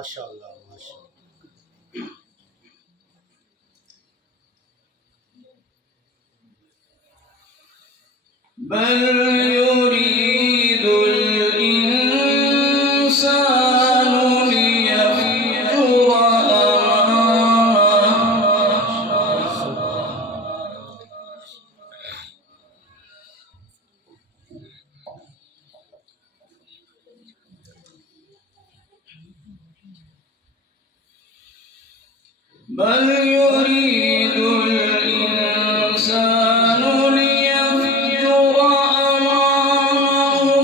মাশাআল্লাহ মাশাআল্লাহ। بل يريد الإنسان ليفجر بل يريد الإنسان ليفجر أمامه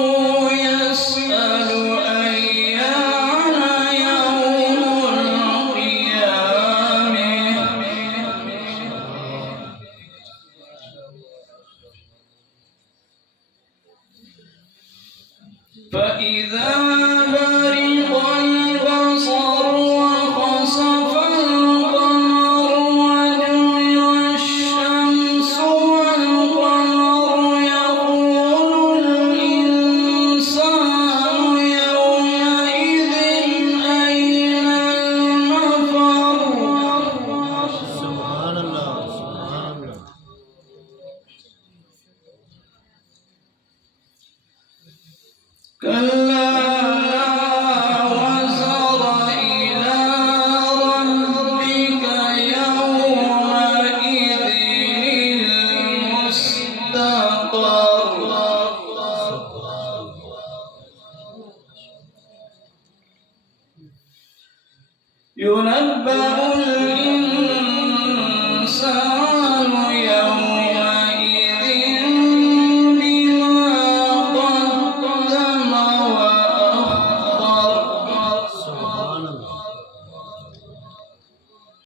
يسأل أيان يوم القيامة فإذا برق البصر وخسف القمر وجمع الشمس والقمر يقول الإنسان يومئذ أين المفر سبحان الله سبحان الله. كلا لا وزر إلى ربك يومئذ المستقر ينبأ